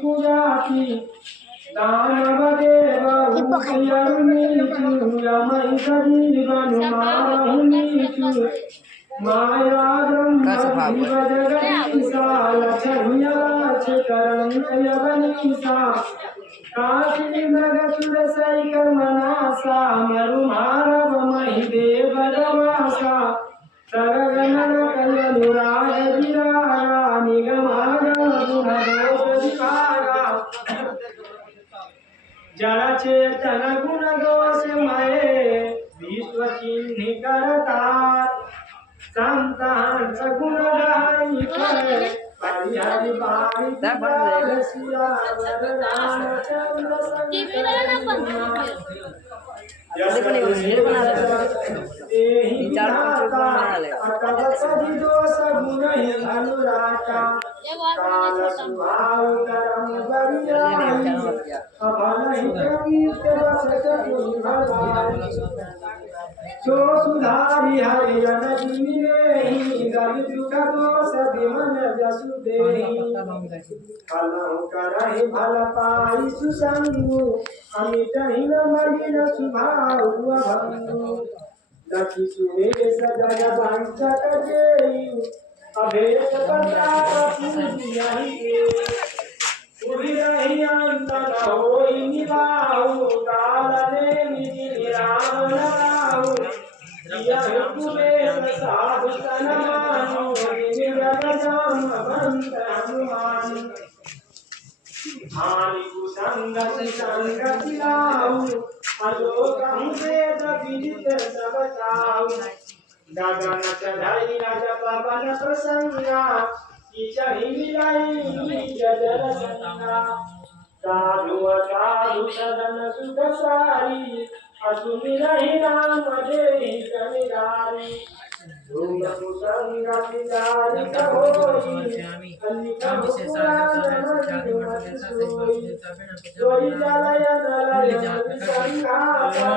पुजाति दानवदेव उदयमीचु यमई सजीवन मारहुनीचु माया ब्रह्म Jagadisha लक्ष्मीयाच करणयवनीशा Kashi नगसुर sac Manasa मरुमारव महिदेव रमासा सरगणन कलनुराय विरारा निगमागम गुणदोष विभागा जड़ चेतन गुण दोष मये विश्व चिन्ह करतार संतान सगुण गाई पर हरि बारी रसिया वरदान चंद्र संग दोष गुण अनुराटा जो सुधारी हरिजन दुख दोष विमन जसुदेही फलहु करहि फल पाई सुसंगु अमित हिन मलिन सुभाव भंगु लखी सुरेश जग वंशक जेयु अभेद प्रताप पूजियहि पूरी रही अंतन होई निभाऊ काल ने निधि राम नाऊ यह कुबेर साधु सन मानो निरग जाम भंत हनुमान हानि कुसंगति संगति लाऊ अलोकं वेद विदित सब ताऊ गगन चढ़ाई राज पवन प्रसंगा इचहि मिलाई जल संगा साधु साधु सदन सुख सारी असुनि रही राम देहि कनिरारी धूम कुसंगति जारि कहोई अन्निका पुराण मति सोई जोई जलय नलय संघाता